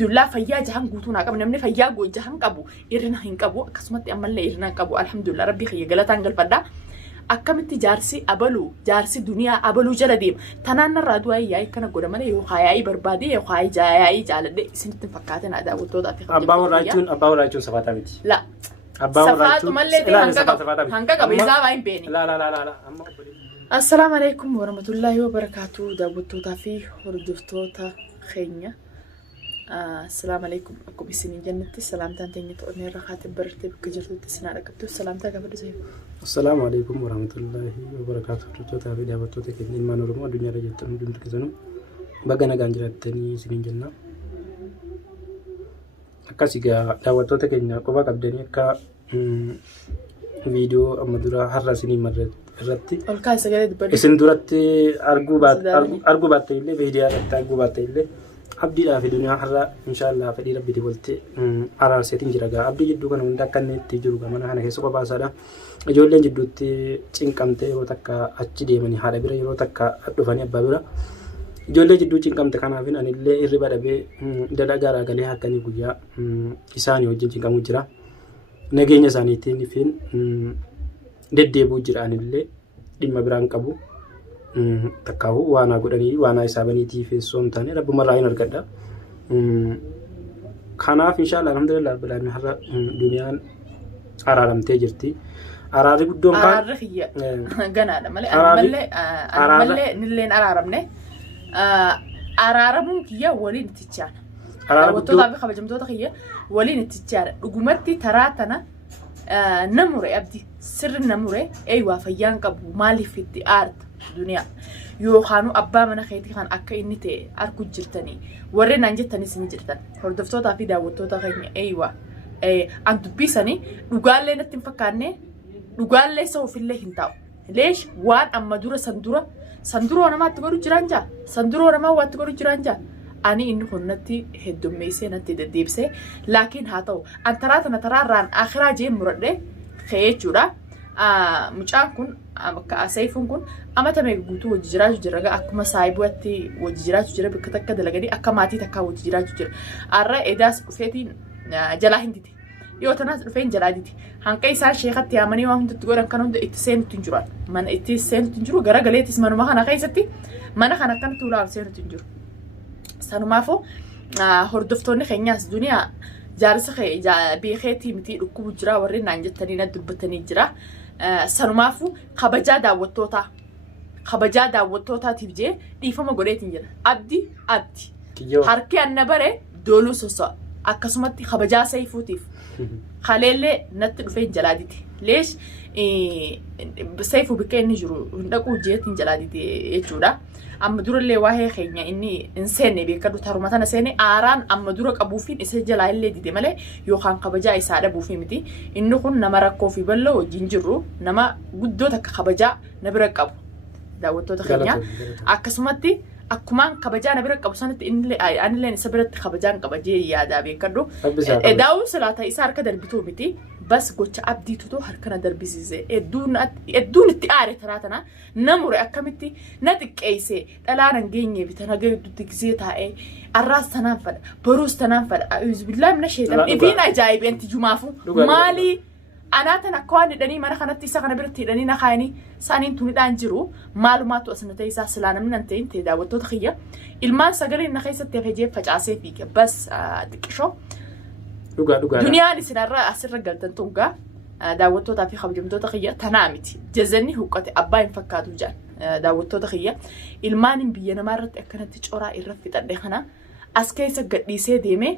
alhamdulillah fayyaa jahan guutuunaa qabu namni fayyaa goo jahan qabu irrina hin qabu akkasumatti ammallee irrina qabu alhamdulillah rabbi khiyya galataan galfadha akkamitti jaarsi duniyaa abaluu jala deema tanaan narraa du'aa yaa'ii kana godha malee yoo haayii barbaade yoo haayii jaayii jaaladhe isinitti fakkaatan aadaa gootota fi abbaa warraachuun safaata miti la safaatu mallee hanga qabu isaa waa hin beeni la assalaamu alaykum warahmatullaahi wabarakaatuh daawwattootaa fi hordoftoota keenya السلام عليكم أكو بسنين جنتي السلام تاني تقولني رخاتب برتب كجرتو تسنا ركبتو السلام تاجا بدوزين السلام عليكم ورحمة الله وبركاته توتا في دعوة توتا كنين ما نورمو الدنيا رجعت من دون كذانو بعنا جانجرات تاني سنين جنة أكاسيجا دعوة توتا كنين كوبا كبدني كا فيديو أمدورا هرّا سنين مرت رتي الكاس جالد بدي إسندورتي أرجوبات اللي فيديو أرجوبات اللي abdii fi dunia har'a inshallah fedhii rabbiiti walte araarseetiin jira gaa abdii jidduu kana hunda akka inni itti jiru mana kana keessa qophaa'aadha ijoolleen jidduutti cinqamte yeroo takka achi deemanii haadha bira yeroo takka dhufanii abbaa bira ijoollee jidduu cinqamte kanaafin anillee irriba dhabee dalagaa galee hakkanii guyyaa isaanii wajjin cinqamuu jira nageenya isaaniitiin fiin deddeebuu jira anillee dhimma biraan qabu takkahu waana godhanii waana isaabaniitii fi soomtaanii rabbuma raayin argadha kanaaf inshallah alhamdulillah bilaani har'a duniyaan araaramtee jirti araarri guddoon kan araarri ganaadha malee nilleen araaramne araaramuun kiyya waliin ittichaana daawwattootaa fi kabajamtoota kiyya waliin ittichaana dhugumatti taraa tana namure abdi sirri namure eeywaa fayyaan qabu maaliif itti aarta duniyaa yookaanu abbaa mana keetii kan akka inni ta'e arku jirtanii warreen aan jettanis ni jirtan hordoftootaa fi daawwattoota keenya eeywaa an dubbisanii dhugaallee natti hin fakkaanne dhugaallee sa'uufillee hin taa'u leesh waan amma dura sanduroo namaatti godhu jiraan jaa sanduroo namaa waatti godhu jiraan jaa ani inni kun natti heddummeessee natti deddeebisee laakiin haa ta'u an taraa tana taraarraan akhiraa jee muradhe ka'ee jechuudha mucaan kun akka Saifuun kun amata meeqa guutuu wajji jiraachuu jira akkuma saayibuutti wajji jiraachuu jira bakka takka dalaganii akka maatii takkaa wajji jiraachuu jira har'a edaas dhufeetiin jalaa hinditi yoo tanaas dhufeen jalaa diti hanqa isaa sheekatti yaamanii waan hundatti godhan kan hunda itti seenutti hin jiru mana itti seenutti hin jiru gara galeetis manuma kana keessatti mana kana akkanatti ulaa seenutti hin jiru sanumaafuu hordoftoonni keenyaas duniyaa jaarsa beekeetii miti dhukkubu jira warreen naan jettanii na dubbatanii jira sanumaafu kabajaa daawwattootaatiif jee dhiifama godheetiin jira abdi harki anna bare dooluu soso'a akkasumatti kabajaa Saifuutiif kaleellee natti dhufee jalaaditi leesh Saifuu bakka inni jiru hundaquu jeetiin jalaaditi jechuudha amma durallee waa'ee keenya inni hin seenne beekadhu taruma tana seene aaraan amma dura qabuufiin isa jalaa illee dide malee yookaan kabajaa isaa dhabuufi miti inni kun nama rakkoo fi bal'oo wajjin jirru nama guddoo takka kabajaa na bira qabu daawwattoota keenya akkasumatti akkumaan kabajaa na bira qabu sanatti anilleen isa biratti kabajaan qabajee yaadaa beekadhu daawun salaata isaa harka darbituu miti bas gocha abdii tutoo harkana darbisiise edduun itti aare taraa namure akkamitti na xiqqeesse dhalaan geenye bitana guddi gisee taa'ee arraas tanaan fadha baruus tanaan fadha billahi mina sheetan ibiin ajaa'ibenti jumaafu maali anaatan akka waan hidhanii mana kanatti isa kana biratti hidhanii na kaayanii saaniin tunidhaan jiru maalumaatu asna ta'e isaa silaa namni nan ta'in ta'e daawwattoota kiyya ilmaan sagaleen na keessatti hafee facaasee fiige bas xiqqishoo duniyaan isinarraa asirra galtan tungaa daawwattootaa fi kabajamtoota kiyya tanaa miti jazanni huqqate abbaa hin fakkaatu jaan daawwattoota kiyya ilmaan hin biyya namaa irratti akkanatti coraa irra fixadhe kana as keessa gadhiisee deemee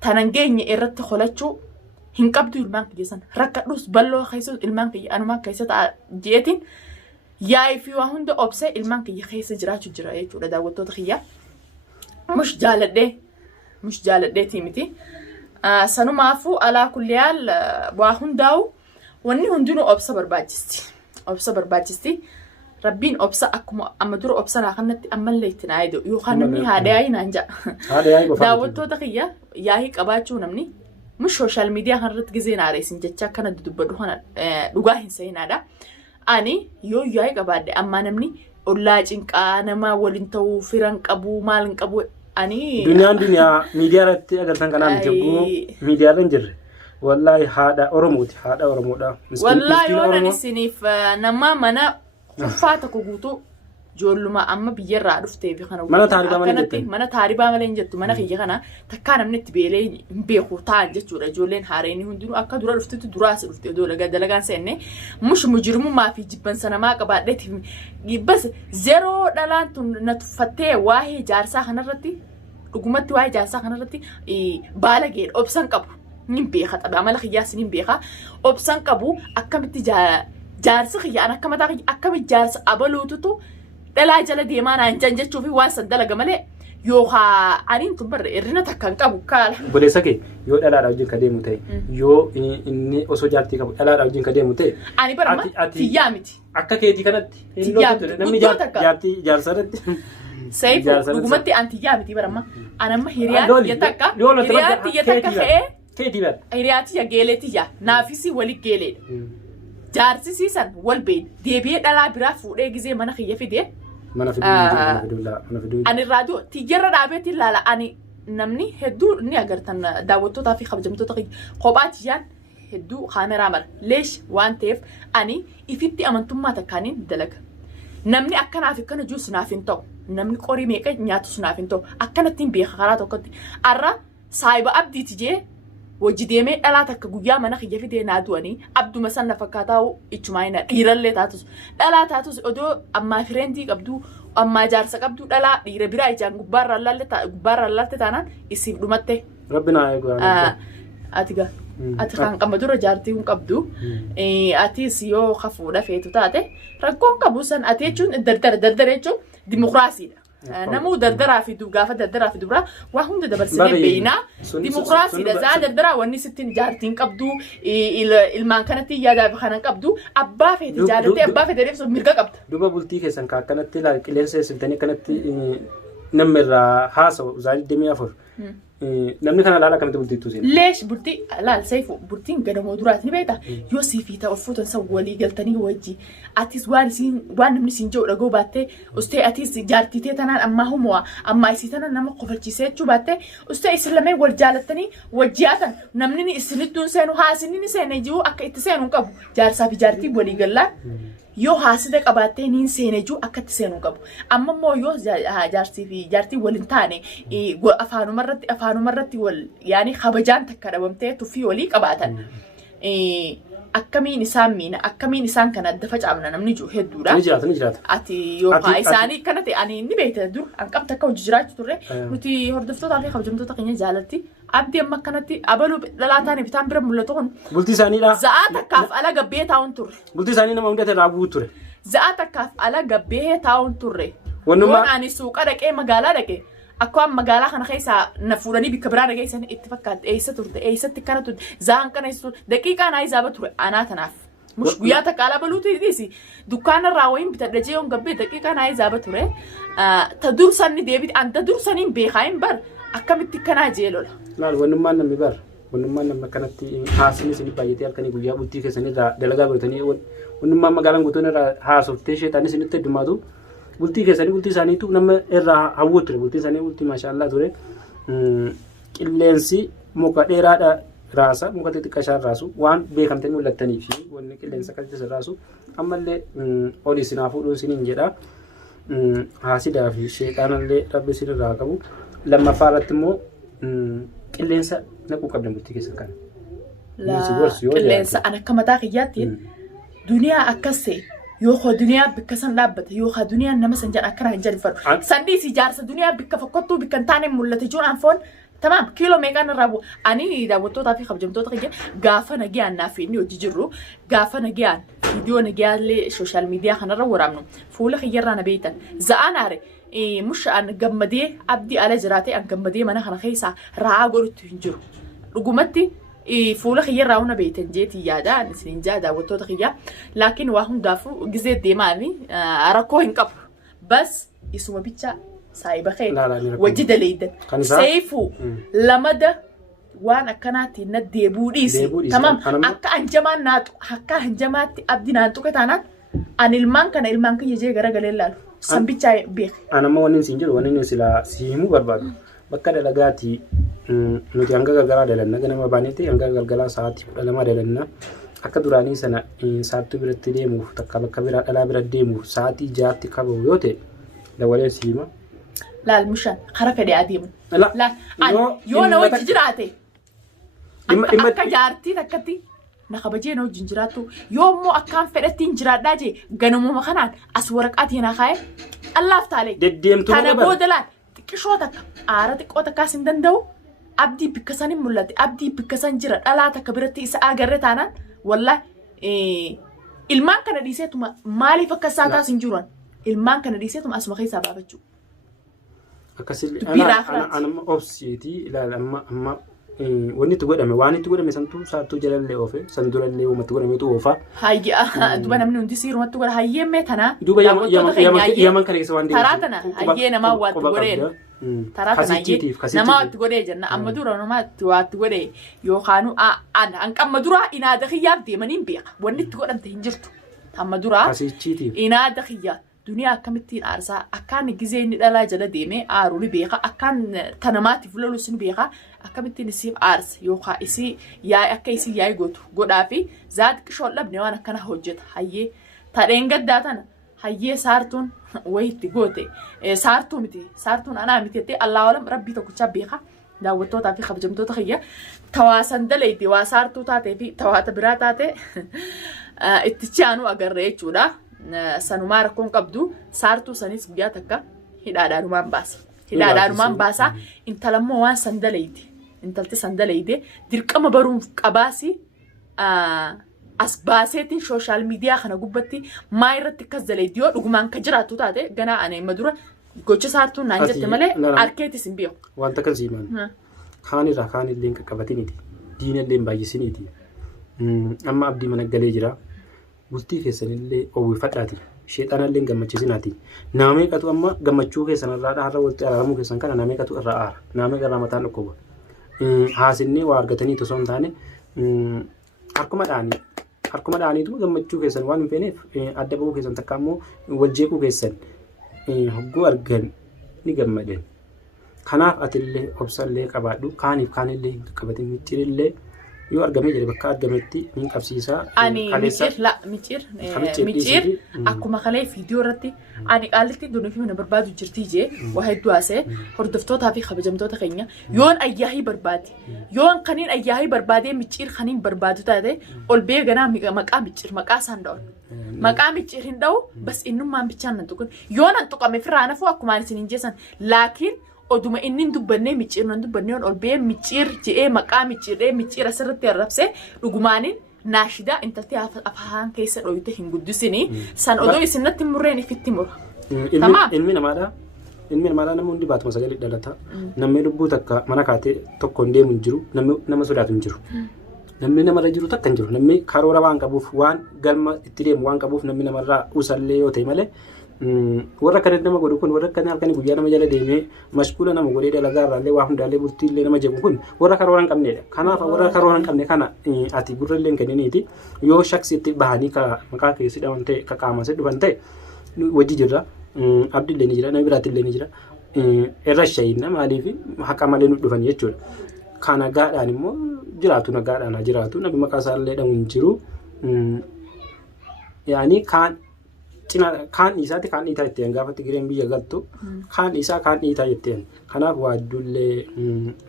tanan geenye irratti qolachuu hin qabdu ilmaan kiyya san rakkadhus balloo keessa ilmaan kiyya anumaan keessa ta'a jeetiin yaa'ii fi waa hunda obsee ilmaan kiyya keessa jiraachuu jira jechuudha daawwattoota kiyya mush jaaladheetii miti sanumaafu alaa kulliyaal waa hundaa'u wanni hundinuu obsa barbaachisti rabbiin obsa akkuma amma dura obsanaa kanatti ammallee itti naa eedu yookaan namni haadhaayii naan ja'a daawwattoota kiyya yaa'ii qabaachuu namni mush sooshaal miidiyaa kanarratti gizee naareessin jecha akkana dubbadhu kana dhugaa hin seenaadha ani yoo yaa'ii qabaadhe ammaa namni ollaa cinqaa nama waliin ta'uu firan qabu maal hin qabu أني دنيا ميديا رتي أقدر تنقل جبو ميديا رنجر والله هذا أورموت هذا أورمودا والله يونا نسنيف نما منا خفاتك وجوتو جولما أما بيجرى عرفته في خنا mana taariba malee jettu mana taariba malee jettu mana kiyya kana takkaan namni itti beelee beeku ta'an jechuudha ijoolleen haareenii hundinuu akka dura dhuftetti duraas dhufte dalagaan seenne mush mujrimummaa fi jibbansa namaa qabaadheeti bas zeroo dhalaan tun na tuffattee waa'ee jaarsaa kanarratti dhugumatti waa'ee jaarsaa kanarratti baala geedha obsan qabu nin beeka xabe amala kiyyaas nin beeka obsan qabu akkamitti jaarsa kiyyaan akkamitti jaarsa abaluututu dhalaa jala deemaa naan janjechuu fi waan san dalaga malee yookaan aniin tun barre irrina takkaan qabu kaala. Goleessa kee yoo dhalaadhaa wajjin ka deemu ta'e yoo inni osoo jaartii qabu dhalaadhaa wajjin ka deemu ta'e. Ani barama tiyyaa miti. Akka keetii kanatti. Namni jaartii jaarsarratti. Sayifu dhugumatti an tiyyaa miti barama. Anamma hiriyaa takka fe'ee. Keetii bara. Hiriyaa tiyya geelee tiyya naafisi wali geeleedha. Jaarsi siisan wal beeyne deebi'ee dhalaa biraa fuudhee gizee mana kiyya fidee. Mana fiduu. Ani raadiyoo tiyyaarra dhaabeetti ilaala ani namni hedduu ni agartan daawwattootaa fi kabajamtoota kophaa tiyyaan hedduu kaameraa mara leesh waan ta'eef ani ifitti amantummaa takkaaniin dalaga. Namni akkanaaf akkana juus naaf hin ta'u namni qorii meeqa nyaatus naaf hin ta'u akkanattiin beeka karaa tokkotti arra saayiba abdiiti jee wajji deemee dhalaa takka guyyaa mana kiyya fidee naa du'anii abduma san na fakkaataa ichumaayina dhiirallee taatus dhalaa taatus odoo ammaa fireentii qabdu ammaa jaarsa qabdu dhalaa dhiira biraa ijaan gubbaarra laalte taanaan isiif dhumatte. Rabbinaa eegu ati kan qaba dura jaartii kun qabdu atis yoo hafuudha feetu taate rakkoon qabu san ati jechuun dardara jechuun dimokiraasiidha. Namu dardaraa fi gaafa dardaraa fi dubraa waa hunda dabarsinee beeyna dimokiraasiidha zaa dardaraa wanni sittiin jaartiin qabdu ilmaan kanatti yaadaa fi kanan qabdu abbaa feeti jaalattee abbaa feeti deemsu mirga qabda. Duba bultii keessan akkanatti qilleensa eessiftanii akkanatti namni irraa haasa'u zaali 24 namni kana laala akkamitti bultiitu seen. Leesh bultii laal seefu bultiin gadamoo duraati ni beektaa yoo siifii ta'u fuutan san walii galtanii wajji atis waan namni siin jedhu dhagoo baattee ustee atis jaartitee tanaan ammaa humoo ammaa isii tanaan nama qofalchiisee jechuu baattee ustee isin lameen wal jaalattanii wajjiyaatan namni isinittuun seenu haasinni ni seene jiru akka itti seenu qabu jaarsaa fi jaartii walii gallaan. Yoo haasida qabaattee niin seene jiru akkatti seenuu qabu. Amma immoo yoo jaarsii fi jaartii waliin taane afaanumarratti wal yaani kabajaan takka dhabamtee tuffii walii qabaatan. Akkamiin isaan miina akkamiin isaan kana adda facaafna namni jiru hedduudha. Ni jiraata. Ati yookaan isaanii kana ta'e ani ni beekta dur hanqabta akka hojii jiraachuu turre nuti hordoftootaa fi kabajamtoota keenya jaalatti abdii amma akkanatti abaluu dhalaa taane bitaan bira mul'atu kun. Bultii isaaniidha. Za'aa takkaaf ala gabbee taa'uun turre. Bultii isaanii nama hundate irraa bu'u ture. Za'aa takkaaf ala gabbee taa'uun turre. Yoon ani suuqa dhaqee magaalaa dhaqee. Akkuma magaalaa kana keessaa na fuudhanii bikka biraa dhageessan itti fakkaate eessa turte eessatti kana turte zaan kana eessa turte daqiiqaa naa isaaba ture anaa tanaaf mush guyyaa takka ala baluuti dhiisi dukkaana irraa wayiin bitadha jee yoon gabbee daqiiqaa naa isaaba ture ta dursanni deebiti anta dursaniin beekaa hin bar akkamitti kanaa jee lola. Laal wannummaan namni bar wannummaan namni akkanatti haasni isin baay'atee halkanii guyyaa bultii keessanirraa dalagaa godhatanii wannummaan magaalaan guutuun irraa haasoftee sheexaan isinitti heddumaatu. Bultii keessanii bultii isaaniitu nama irraa hawwu ture bultii isaanii bultii maashaallah ture qilleensi muka dheeraadha raasa muka xixiqqashaan raasu waan beekamtanii mul'attanii fi wanni qilleensa akkasitti raasu ammallee olii sinaa fuudhuu isiniin jedha haasidaa fi sheexaanallee rabbi isin irraa qabu lammaffaa irratti immoo qilleensa naquu qabdan bultii keessan kana. Qilleensa an akka mataa kiyyaatti duniyaa akkas ta'e. Yoo duniyaa bikka san dhaabbata yoo duniyaan nama san jedhan akkana hin jalfadhu. Sandii si jaarsa duniyaa bikka fokkottuu bikka hin taane mul'ate jiru anfoon tamaam kiiloo meeqaan irraa bu'u. Ani daawwattootaa fi kabajamtoota keenya gaafa nagayaan naaf inni hojii jirru gaafa nagayaan viidiyoo nagayaallee sooshaal miidiyaa kanarra waraabnu fuula kiyyarraa na beektan. Za'aan aare mush an gammadee abdii ala jiraatee an gammadee mana kana keessaa raa'aa godhutti hin jiru. Dhugumatti. Fuula kiyyarraa hunda beektan jeetii yaada isin jaa daawwattoota kiyyaa laakiin waa hundaafuu gizee deemaani rakkoo hin qabu bas isuma bicha saayiba kee wajji daleeydan seefuu lamada waan akkanaatti na deebuu dhiisi tamam akka anjamaan naatu akka anjamaatti abdi naan tuqe taanaan an ilmaan kana ilmaan kiyya jee gara galee laalu san bicha beek. Anamma wanni isin jiru wanni sila siimuu barbaadu. bakka dalagaati nuti hanga galgalaa dalanna ganama baanetti hanga galgalaa sa'aatii 12 dalanna akka duraanii sana saattuu biratti deemuuf takka bakka biraa dhalaa bira deemuuf sa'aatii 6tti qabu yoo ta'e dawalee siima. Laal mushaan kara fedhee adeemu. Laal yoo na wajji jiraate akka jaartii takkatti na kabajee na wajjin jiraattu yoo immoo akkaan fedhattiin jiraadhaa jee ganamuma kanaan as waraqaatii na kaa'e allaaf taalee. Deddeemtuu kana booda laal xiqqishoo takka aara xiqqoo takkaas hin danda'u abdii bikka san hin mul'ate abdii bikka san jira dhalaa takka biratti isa agarre taanaan wallaahi ilmaan kana dhiiseetuma maaliif akka isaa taas hin jiran ilmaan kana dhiiseetuma asuma keessaa baafachuu. Akkasii anama obsiitii ilaala amma wanni itti godhame waan itti godhame santuu saattuu jalallee oofe san durallee uumatti godhameetu oofa. Hayyaa duba namni hundi siirumatti godha hayyee mee tanaa. Duba yaman kana keessa waan taraa tana hayyee namaa waatti godheen. Taraa tana hayyee namaa waatti godhee jenna amma dura namaa waatti godhee yookaan amma dura inaada xiyyaaf deemanii hin beeka wanni itti godhamte hin jirtu amma dura inaada xiyyaa. Duniyaa akkamittiin aarsaa akkaan gizee inni dhalaa jala deemee aaruu ni beeka akkaan tanamaatiif lolus ni beeka akkamittiin isiif aarsa yookaan isii yaa'e akka isii yaa'e gootu godhaa fi zaati qishoon dhabne waan akkana hojjeta hayyee tadheen gaddaa tana hayyee saartuun wayitti goote saartuu miti saartuun anaa miti jettee allaa walam rabbii tokkochaa beeka daawwattootaa fi kabajamtoota kiyya tawaasan daleetti waa saartuu taatee fi tawaata biraa taate itti chaanuu agarre jechuudha. Sanumaa rakkoon qabdu saartuu sanis guyyaa takka hidhaadhaanumaan baasa. Hidhaadhaanumaan baasaa intalammoo waan sandaleeydi. Intalti sandaleeyde dirqama baruuf qabaasi as baaseetiin sooshaal miidiyaa kana gubbatti maa irratti akkas daleeydi yoo dhugumaan ka jiraattu taate ganaa ana hima dura gocha saartuun naan jette malee arkeetis hin beeku. Wanta kan siimaan kaanirraa kaanillee hin qaqqabatiniiti. Diinallee hin baay'isiniiti. Amma abdii mana galee jira. Bultii keessanillee oowwifadhaati. Sheexanallee gammachiisinaati. Nama meeqatu amma gammachuu keessanirraa dhaarra walitti araaramuu keessan kana nama meeqatu irraa aara. Nama meeqa irraa mataan dhukkuba. Haasinnee waa argatanii osoo hin taane harkuma dhaaniitu gammachuu keessan waan hin feeneef adda bahuu keessan takka ammoo wajjeekuu keessan hogguu argan ni gammadan. Kanaaf atillee obsallee qabaadhu. Kaaniif kaanillee hin qabatin micciirillee yoo argamee jira bakka argametti niin qabsiisaa. Ani micciir akkuma kalee viidiyoo irratti ani qaalitti dunuufi mana barbaadu jirtii jee waa hedduu haasee hordoftootaa fi kabajamtoota keenya yoon ayyaahii barbaade yoon kaniin ayyaahii barbaadee micciir kaniin barbaadu taate ol beeganaa maqaa micciir maqaa isaan dha'u. Maqaa micciir hin dha'u bas innummaan bichaan nan tuqun yoon an tuqame firraa nafuu akkuma isin hin jeesan laakiin oduma inni dubbannee micciir nan dubbannee ol bee micciir je'ee maqaa micciiree micciira sirriitti arrabsee dhugumaanin naashidaa intaltee afaan keessa dhoyite hin guddisini san odoo isinatti murreen ifitti mura. Ilmi namaadhaa nama hundi baatuma sagalee dhalata namni lubbuu takka mana kaatee tokko hin deemu hin jiru nama sodaatu hin jiru. Namni namarra jiru takka hin jiru namni karoora waan qabuuf waan galma itti deemu waan qabuuf namni namarraa usallee yoo ta'e malee. Warra kana nama godhu kun warra kana halkanii guyyaa nama jala deemee mashkuula nama godhee dalagaarraallee waa hundaallee bultiillee nama jeequ kun warra karoora hin qabnedha. Kanaaf warra karoora hin qabne kana ati gurrallee hin kenniniiti yoo shaksiitti bahanii maqaa keessi dhawan ta'e ka qaamasee dhufan ta'e wajji jirra abdillee ni jira nama biraattillee ni jira irra shayina maaliif haqa malee nu dhufan jechuudha. Kan nagaadhaan immoo jiraatu nagaadhaan jiraatu namni maqaa isaallee dhawu hin jiru yaani kaan isaati kaan dhiitaa jetteen gaafatti gireen biyya galtu kaan isaa kaan dhiitaa jetteen kanaaf waaddullee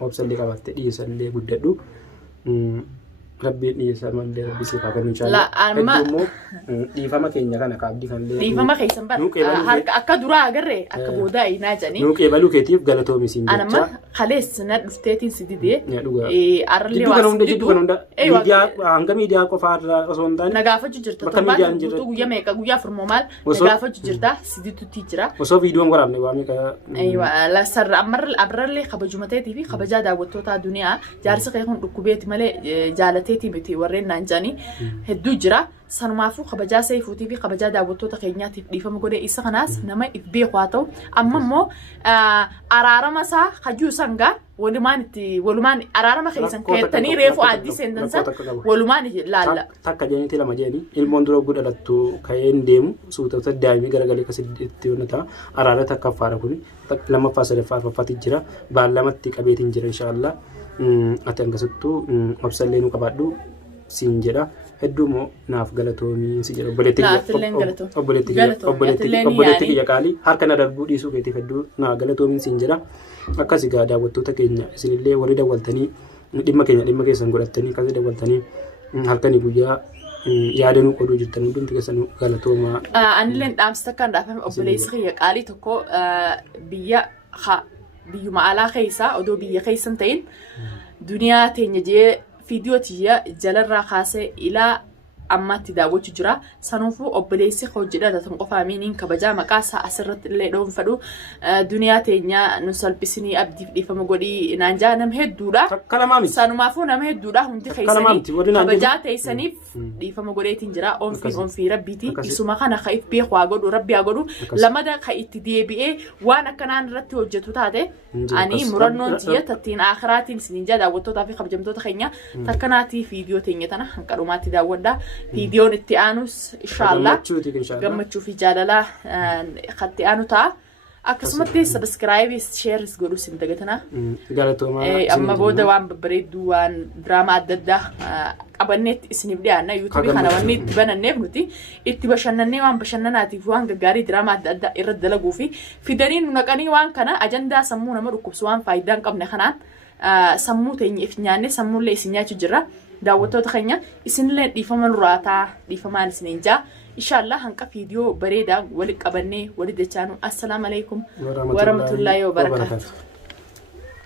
obsallee qabatte dhiisallee guddadhu rabbiin dhiisa mallee rabbi si kaa kennu inshaallah immoo dhiifama keenya kana kaabdii kanillee dhiifama keessan bara harka akka duraa agarree akka boodaa inaa jedhanii nuu qeebaluu keetiif galatoomi siin jecha anamma kalees na dhufteetiin si didee arallee waa jidduu kana hunda miidiyaa hanga miidiyaa qofaarraa osoo hin taane nagaafachuu jirta torbaan guutuu guyyaa meeqa guyyaa furmoo maal nagaafachuu jirta si didduutti jira osoo viidiyoon waraabne waa meeqa lasarra amarrallee kabajumateetii fi kabajaa daawwattootaa duniyaa jaarsi kee kun dhukkubeeti malee jaalateetii miti warreen naan jedhanii hedduu jira sanumaafuu kabajaa seefuutii fi kabajaa daawwattoota keenyaatiif dhiifama godhee isa kanaas nama if beeku haa ta'u amma immoo araarama isaa hajuu sangaa walumaan araarama keessan keettanii reefu addii seentansa walumaan laalla. Takka jeniiti lama jeni ilmoon dura godhalattu ka'een deemu suutota daa'imii garagalee akkasitti honnata araara takka affaara kun lammaffaa sadaffaa arfaffaatti jira baallamatti qabeetiin jira inshaallah ati hangasattuu obsallee nu qabaadhu siin jedha. Hedduumoo naaf galatoomii si jedha obboleetti kiyya qaalii harka na darbuu dhiisuu keetiif hedduu naa galatoomiin siin jedha. Akkasii gaa daawwattoota keenya isinillee warri dawwaltanii dhimma keessan godhattanii akkasii dawwaltanii halkanii guyyaa yaadanuu qoduu jirtan hundumti keessan galatoomaa. Anilleen dhaamsa takkaan dhaafame obboleessi kiyya qaalii tokko biyyuma alaa keessaa odoo biyya keessan ta'in duniyaa teenya jee فيديو تيجي جلرا خاصة إلى أماتي داوتش جرا سنوفو أبليسي خوجدا تنقف أمينين كبجا مقاسا أسرت اللي دوم فدو دنيا تينيا نسال بسني أبدي في فمقولي نانجا نمهد دورا سانو مافو نمهد دورا هم تخيسني كبجا تيسني في فمقولي تنجرا أم في ربيتي يسوما خانا خايف بيخ واقودو ربي واقودو لما دا خايت دي بي وانا كنان رتي وجتو تاتي أني مرنون تيا تتين آخراتين سنينجا داوتو تافي خبجمتو تخينيا تكناتي فيديو تينيا تنا هنكروماتي داودا فيديو نتيانوس إن شاء الله قمت تشوفي جاللا خدتيانو تا أكسمتي سبسكرايب شير سقولو سندقتنا أما بودا وان ببريدو وان دراما عددا أبنيت اسنبدي أنا يوتيوبي خانا وانيت بنا النبنوتي اتباشنني وان بشنناتي وان قاري دراما عددا إرد دلقو في دارين منقاني وان كان أجندا سمونا مركبس وان فايدان قبنا خنان سمو تيني إفنياني سمو اللي إسنياتي جرا daawwattoota keenya isinillee dhiifama nuraataa dhiifamaan isiniin jaa inshallah hanqa fiidiyoo bareedaa walitti qabannee walitti dachaanu assalaamu alaykum wa rahmatullahi wa barakatuh.